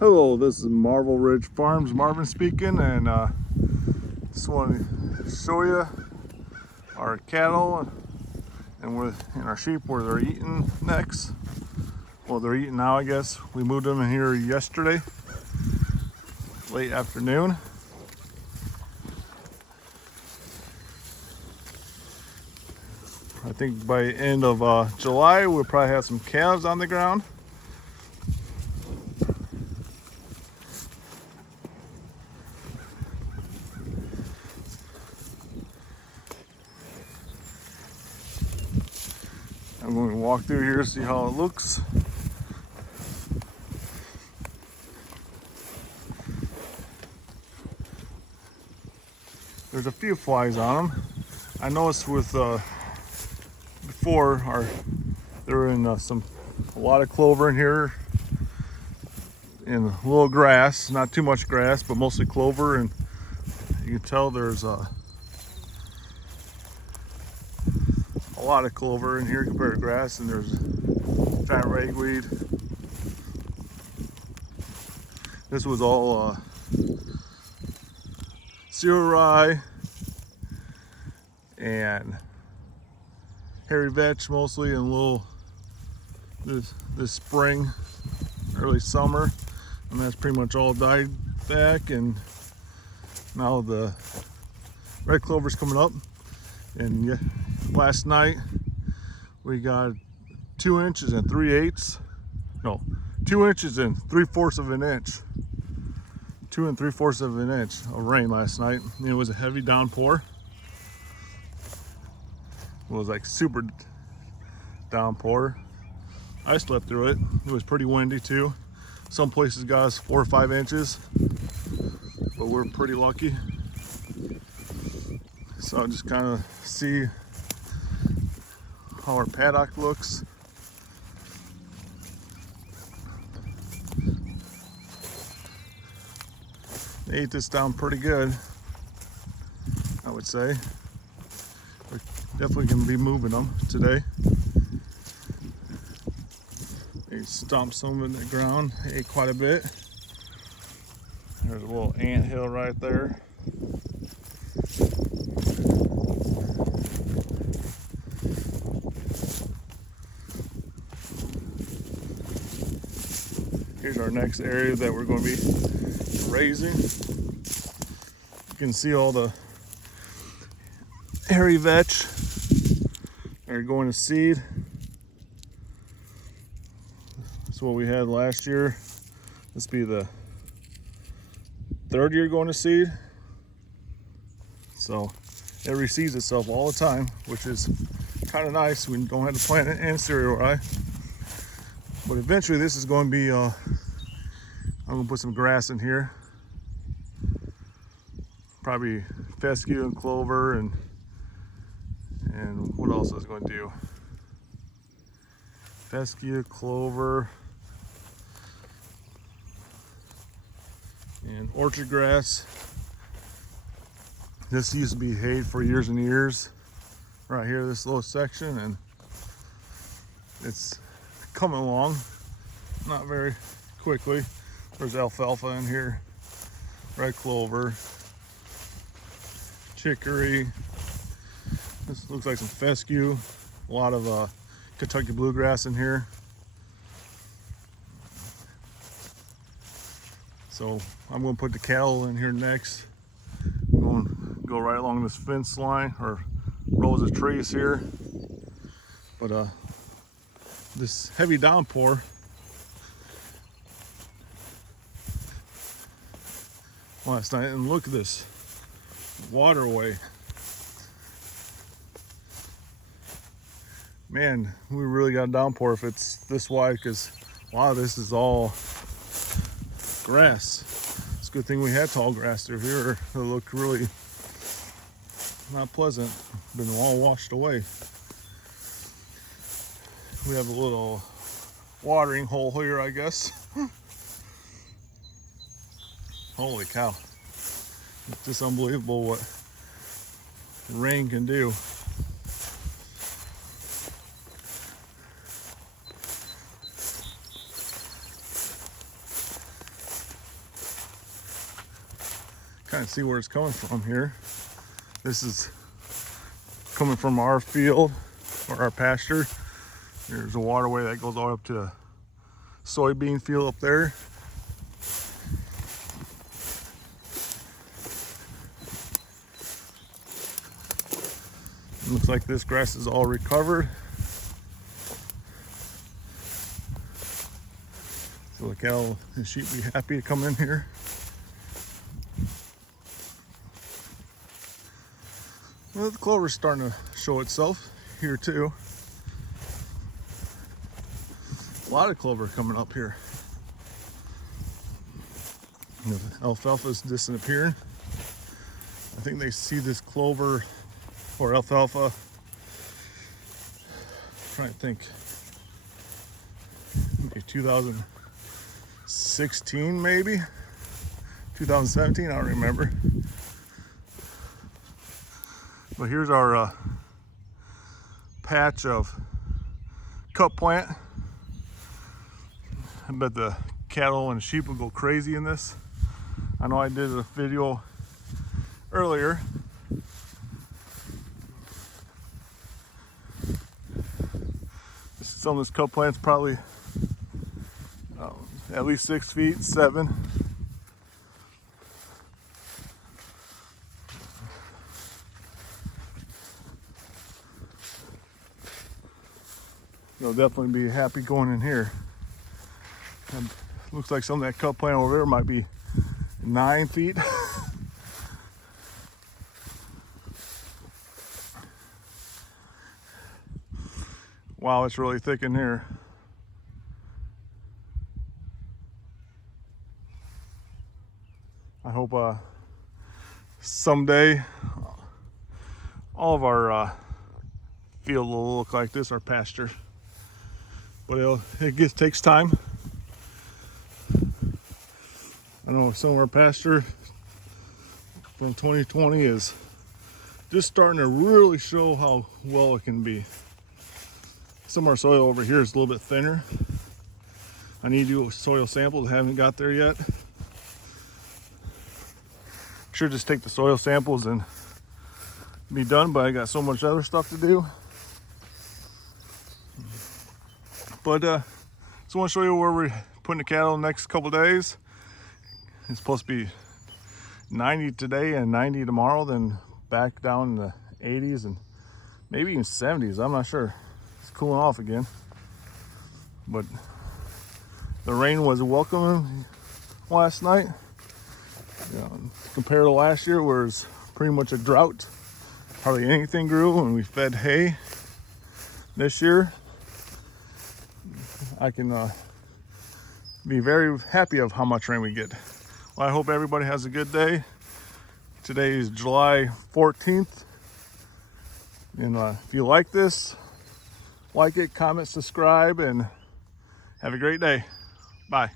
Hello, this is Marvel Ridge Farms, Marvin speaking, and just want to show you our cattle and our sheep where they're eating next. Well, they're eating now, I guess. We moved them in here yesterday, late afternoon. I think by the end of July, we'll probably have some calves on the ground. I'm going to walk through here, see how it looks. There's a few flies on them. I noticed with before they were in a lot of clover in here and a little grass, not too much grass, but mostly clover, and you can tell there's a lot of clover in here compared to grass, and there's giant ragweed. This was all cereal rye and hairy vetch mostly, and little this spring, early summer, and that's pretty much all died back, and now the red clover's coming up. And last night we got 2 inches and 3/8, no, 2 inches and 3/4 of an inch, 2 3/4 of an inch of rain last night. And it was a heavy downpour. It was like super downpour. I slept through it. It was pretty windy too. Some places got us 4 or 5 inches, but we're pretty lucky. So I'll just kind of see how our paddock looks. They ate this down pretty good, I would say. We're definitely going to be moving them today. They stomped some in the ground, ate quite a bit. There's a little ant hill right there. Here's our next area that we're going to be raising. You can see all the hairy vetch that are going to seed. That's what we had last year. This will be the 3rd year going to seed. So it reseeds itself all the time, which is kind of nice. We don't have to plant it in cereal rye. But eventually this is going to be, I'm going to put some grass in here. Probably fescue and clover, and what else I was going to do? Fescue, clover, and orchard grass. This used to be hay for years and years. Right here, this little section, and it's coming along, not very quickly. There's alfalfa in here, red clover, chicory. This looks like some fescue, a lot of Kentucky bluegrass in here. So I'm going to put the cattle in here next. I'm going to go right along this fence line, or rows of trees here. But this heavy downpour last night, and look at this waterway. Man, we really got a downpour if it's this wide, because a lot of this is all grass. It's a good thing we had tall grass through here. It looked really not pleasant. Been all washed away. We have a little watering hole here, I guess. Holy cow. It's just unbelievable what rain can do. kind of see where it's coming from here. This is coming from our field or our pasture. There's a waterway that goes all up to a soybean field up there. Looks like this grass is all recovered. So the cattle and sheep be happy to come in here. Well, the clover's starting to show itself here too. A lot of clover coming up here. The alfalfa's disappearing. I think they see this clover or alfalfa. I'm trying to think. Maybe 2016, maybe 2017. I don't remember. But here's our patch of cut plant. I bet the cattle and sheep will go crazy in this. I know I did a video earlier. Some of this cut plant's probably at least 6 feet, 7. You'll definitely be happy going in here. And looks like some of that cut plant over there might be 9 feet. Wow, it's really thick in here. I hope someday all of our field will look like this, our pasture. But it takes time. I know some of our pasture from 2020 is just starting to really show how well it can be. Some of our soil over here is a little bit thinner. I need to do a soil sample. I haven't got there yet. Should just take the soil samples and be done, but I got so much other stuff to do. But just want to show you where we're putting the cattle the next couple days. It's supposed to be 90 today and 90 tomorrow, then back down in the 80s and maybe even 70s. I'm not sure. It's cooling off again. But the rain was welcome last night. Compared to last year, where it was pretty much a drought. Hardly anything grew, and we fed hay. This year, I can be very happy of how much rain we get. Well, I hope everybody has a good day. Today is July 14th. And if you like this, like it, comment, subscribe, and have a great day. Bye.